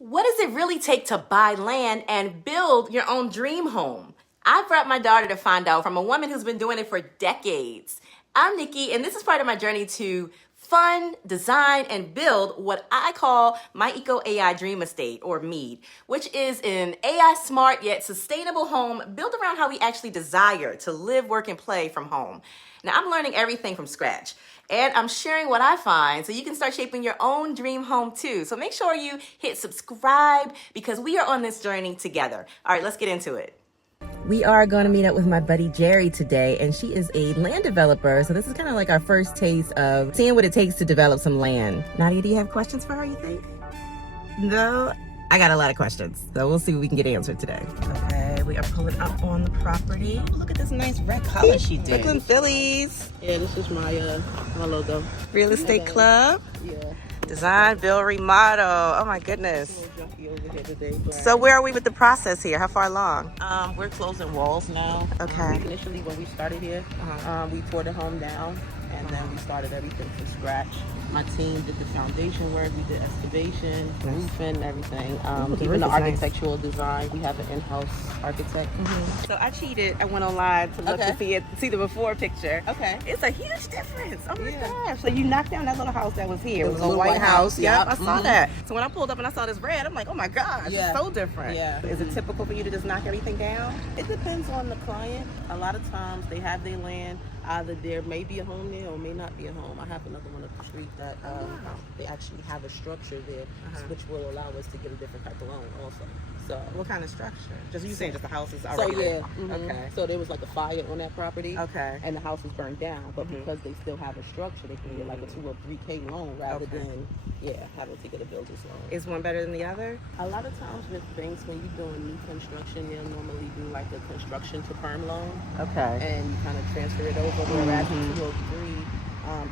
What does it really take to buy land and build your own dream home? I brought my daughter to find out from a woman who's been doing it for decades. I'm Nikki, and this is part of my journey to fund, design, and build what I call my Eco A.I dream estate, or MEADE, which is an AI smart yet sustainable home built around how we actually desire to live, work, and play from home. Now, I'm learning everything from scratch, and I'm sharing what I find so you can start shaping your own dream home too. So make sure you hit subscribe because we are on this journey together. All right, let's get into it. We are going to meet up with my buddy Geri today, and she is a land developer. So this is kind of like our first taste of seeing what it takes to develop some land. Nadia, do you have questions for her, you think? No? I got a lot of questions, so we'll see what we can get answered today. Okay, we are pulling up on the property. Look at this nice red color she did. Brooklyn Billies. Yeah, this is my logo. Real estate club. Yeah. Design, build, remodel. Oh my goodness. A little junky over here today, but So where are we with the process here? How far along? we're closing walls now. Okay. Initially, when we started here, we tore the home down, and then we started everything from scratch. My team did the foundation work, we did excavation, roofing, everything. Even the architectural design, we have an in-house architect. So I cheated. I went online to look Okay. to see the before picture. Okay. It's a huge difference. Oh my Yeah. gosh. So you knocked down that little house that was here. It was a little white white house. house, Yep, yep. I saw that. So when I pulled up and I saw this red, I'm like, oh my gosh, Yeah. it's so different. Yeah. Is it typical for you to just knock everything down? It depends on the client. A lot of times they have their land. Either there may be a home there or may not be a home. I have another one up the street that they actually have a structure there, which will allow us to get a different type of loan also. So, What kind of structure? Just you saying just the house is so already yeah. there? Okay. So there was like a fire on that property. Okay. And the house was burned down, but because they still have a structure, they can get like a 2 or 3K loan rather Okay. than having to get a builder's loan. Is one better than the other? A lot of times with things when you're doing new construction, they'll normally do like a construction to perm loan, Okay. and you kind of transfer it over. Whereas with 2 or 3,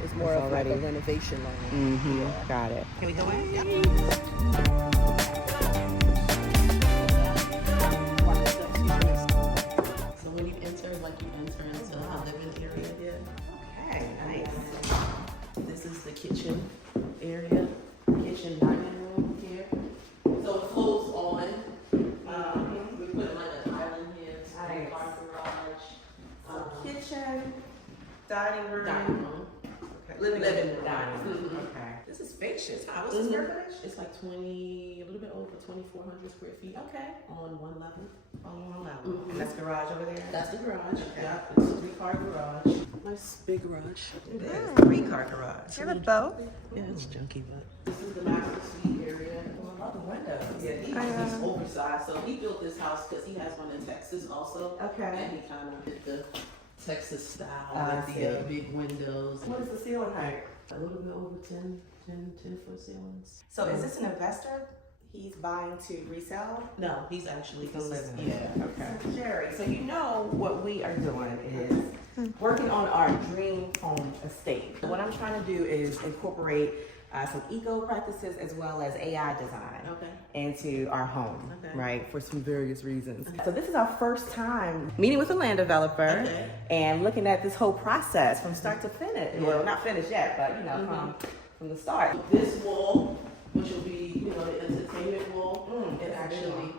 it's more It's of like a already- renovation loan. Yeah. Got it. Can we go in? So when you enter, like you enter into the living area here. Okay, nice. This is the kitchen area, kitchen dining room here. So it flows on. We put like an island here, Nice. car garage, Kitchen, dining room. dining room. Okay. Living Living room. dining room. Mhm. Okay. This is spacious. Huh? What's the square footage? It's like a little bit over 2,400 square feet. Okay. On one level. On one level. Mhm. And that's garage over there? That's the garage. Okay. Yeah, it's a 3-car garage. Nice big garage. It is. 3-car garage. You have a boat? Yeah, it's junky, but this is the master suite area. I love the windows. Yeah, he has this oversized. So he built this house because he has one in Texas also. Okay. And he kind of did the Texas style I with see. the big windows. What is the ceiling height? A little bit over 10 foot ceilings. So is this an investor? He's buying to resell? No, he's actually He's living. Yeah. Okay. Jerry, so you know what we are doing is working on our dream home estate. What I'm trying to do is incorporate some eco practices as well as AI design Okay. into our home, Okay. right? For some various reasons. So this is our first time meeting with a land developer Okay. and looking at this whole process from start to finish. Yeah. Well, not finished yet, but you know, from the start. This wall, which will be, the entertainment wall, it that's a big actually one.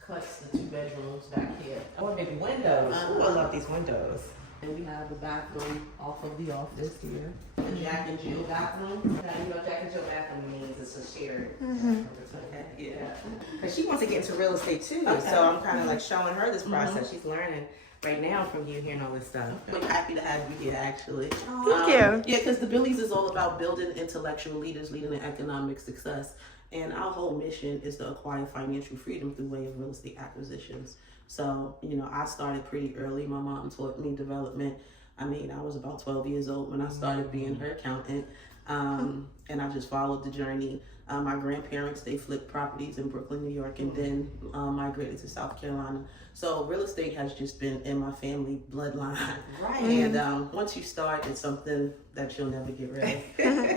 cuts the 2 bedrooms back here. Oh, big windows. Ooh, I love these windows. And we have the bathroom off of the office here. The Jack and Jill bathroom. Now, you know, Jack and Jill bathroom means it's a shared. Okay, yeah. Because she wants to get into real estate too. Okay. So I'm kind of like showing her this process. She's learning right now from you hearing all this stuff. I'm happy to have you here, actually. Oh, thank you. Yeah, because the Billies is all about building intellectual leaders, leading in economic success. And our whole mission is to acquire financial freedom through way of real estate acquisitions. So, I started pretty early. My mom taught me development. I was about 12 years old when I started being her accountant. And I just followed the journey. My grandparents, they flipped properties in Brooklyn, New York, and then migrated to South Carolina. So real estate has just been in my family bloodline. Right. And once you start, it's something that you'll never get rid of.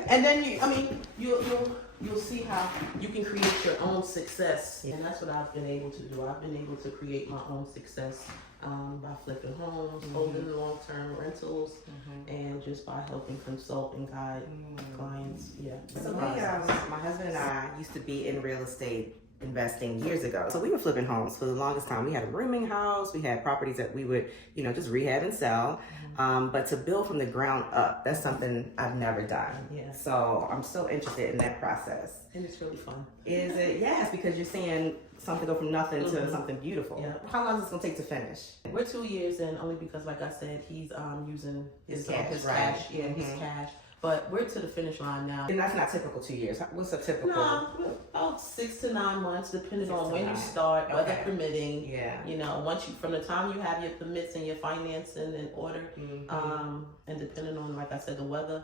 And then you'll see how you can create your own success. And that's what I've been able to do. I've been able to create my own success by flipping homes, holding long-term rentals, and just by helping consult and guide clients. Yeah. So we, my husband and I used to be in real estate investing years ago. So we were flipping homes for the longest time. We had a rooming house. We had properties that we would, just rehab and sell. But to build from the ground up, that's something I've never done. Yeah. So I'm so interested in that process. And it's really fun. Is it? Yes, because you're seeing something go from nothing to something beautiful. Yeah. How long is this gonna take to finish? We're 2 years in, only because, like I said, he's using his cash, right? cash. Yeah, his cash. But we're to the finish line now. And that's not typical 2 years. What's a typical? No, about 6 to 9 months, depending on when you start, weather permitting. Yeah. Once from the time you have your permits and your financing in order, and depending on, like I said, the weather,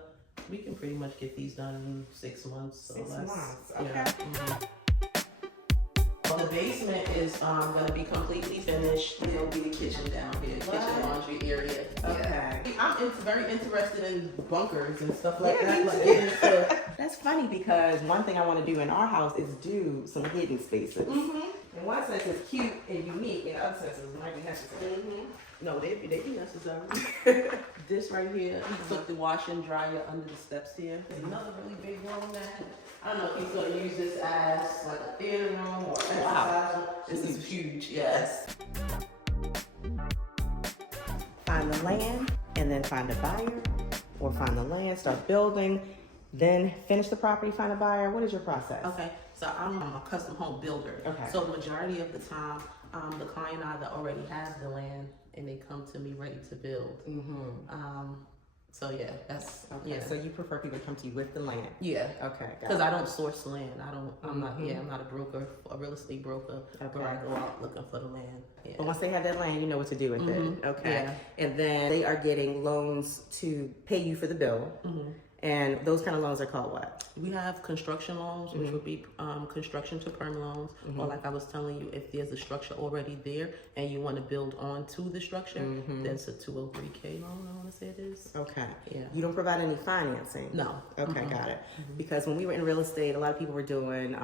we can pretty much get these done in 6 months or 6 less. months. Okay. Yeah. Well, the basement is going to be completely finished. There'll be a kitchen down here, kitchen laundry area. Okay. I'm very interested in bunkers and stuff like that. Like get into. That's funny because one thing I want to do in our house is do some hidden spaces. In one sense, it's cute and unique. In other senses, it might be necessary. No, they be necessary. This right here, he took the washer and dryer under the steps here. There's another really big room that I don't know if he's going to use this as like a theater room or exercise room. This is huge, yes. Find the land and then find a buyer, or find the land, start building, then finish the property, find a buyer. What is your process? Okay, so I'm a custom home builder. Okay. So the majority of the time, the client either already has the land and they come to me ready to build. So yeah, that's So you prefer people to come to you with the land? Yeah. Okay. Because I don't source land. I'm not a broker, a real estate broker. Where I go out looking for the land. Yeah. But once they have that land, you know what to do with it. Okay. Yeah. And then they are getting loans to pay you for the bill. And those kind of loans are called what? We have construction loans, which would be construction to perm loans, or like I was telling you, if there's a structure already there and you want to build onto the structure, that's a 203K loan, I want to say it is. Okay. Yeah. You don't provide any financing? No. Okay, got it. Because when we were in real estate, a lot of people were doing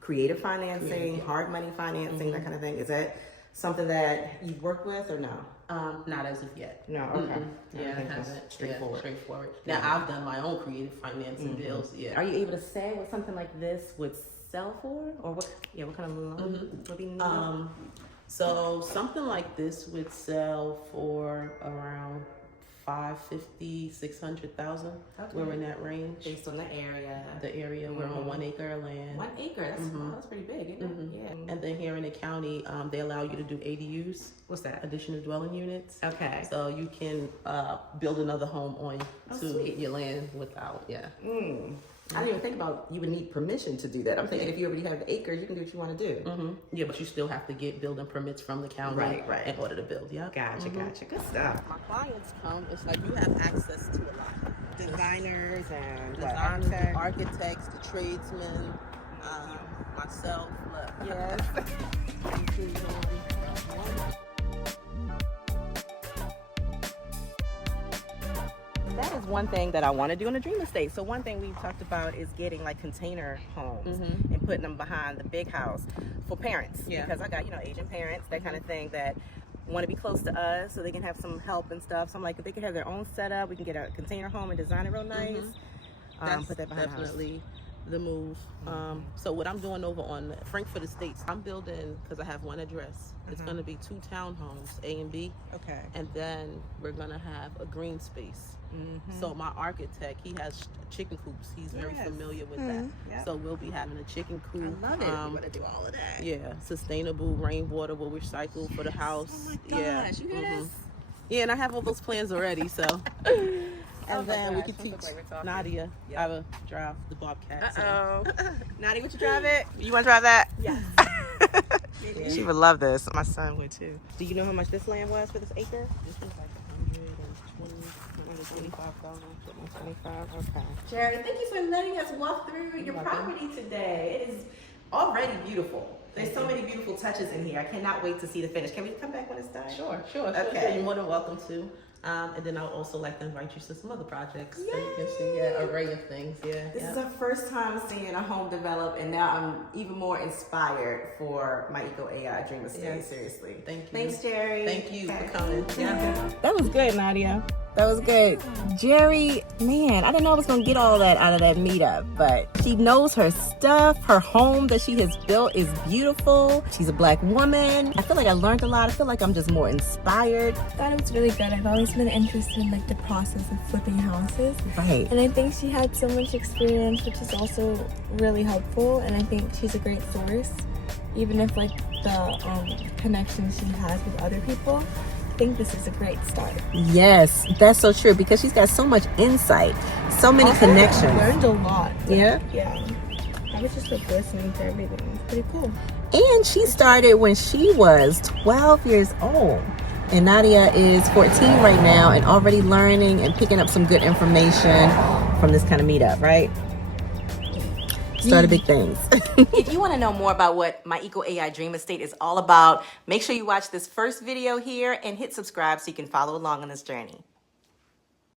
creative financing, hard money financing, that kind of thing. Is that something that you work with or no? Not as of yet. No, okay. Yeah, I haven't. Straightforward. Straightforward. Now, I've done my own creative financing deals. Yeah. Are you able to say what something like this would sell for? Or what kind of loan would be needed? So something like this would sell for around 550, 600,000. We're in that range. Based on the area. We're on 1 acre of land. 1 acre, that's pretty big, isn't it? Yeah. And then here in the county, they allow you to do ADUs. What's that? Additional dwelling units. Okay. So you can build another home on sweet. your land without, I didn't even think about you would need permission to do that. I'm thinking if you already have the acres, you can do what you want to do. Yeah, but you still have to get building permits from the county Right. in order to build. Yeah. Gotcha. Good stuff. My clients come, it's like you have access to a lot. Designers and Designers, architects, the tradesmen, myself. Look. Yes. That is one thing that I want to do in a dream estate. So one thing we've talked about is getting like container homes and putting them behind the big house for parents. Yeah. Because I got, Asian parents, that kind of thing, that want to be close to us so they can have some help and stuff. So I'm like, if they can have their own setup, we can get a container home and design it real nice. That's put that behind definitely the move. So what I'm doing over on Frankfurt Estates, I'm building, because I have one address. It's going to be 2 townhomes, A and B. Okay. And then we're going to have a green space. So my architect, he has chicken coops. He's very familiar with that. Yep. So we'll be having a chicken coop. I love it. We're going to do all of that. Yeah, sustainable rainwater will recycle for the house. Oh my gosh, you hear this? Yeah, and I have all those plans already, so. And then we could teach Nadia how to drive the Bobcat. Nadia, would you drive it? You want to drive that? Yes. She would love this. My son would too. Do you know how much this land was for this acre? This was like 125,000. 125. Okay. Jerry, thank you for letting us walk through your property today. It is already beautiful. There's so many beautiful touches in here. I cannot wait to see the finish. Can we come back when it's done? Sure. Okay. You're more than welcome to. And then I'll also like to invite you to some other projects so you can see an array of things. Yeah. This is our first time seeing a home develop, and now I'm even more inspired for my Eco A.I dream estate. Yes. Seriously. Thank you. Thanks, Jerry. Thank you for coming. Yeah. That was good, Nadia. That was good. Geri, man, I didn't know I was going to get all that out of that meetup, but she knows her stuff. Her home that she has built is beautiful. She's a Black woman. I feel like I learned a lot. I feel like I'm just more inspired. I thought it was really good. I've always been interested in like the process of flipping houses. Right. And I think she had so much experience, which is also really helpful. And I think she's a great source, even if like the connections she has with other people. I think this is a great start. Yes, that's so true because she's got so much insight, so many connections. I learned a lot. Yeah? Yeah. I was just like listening to everything. It's pretty cool. And she started when she was 12 years old. And Nadia is 14 right now and already learning and picking up some good information from this kind of meetup, right? Started big things. If you want to know more about what my Eco AI Dream Estate is all about, make sure you watch this first video here and hit subscribe so you can follow along on this journey.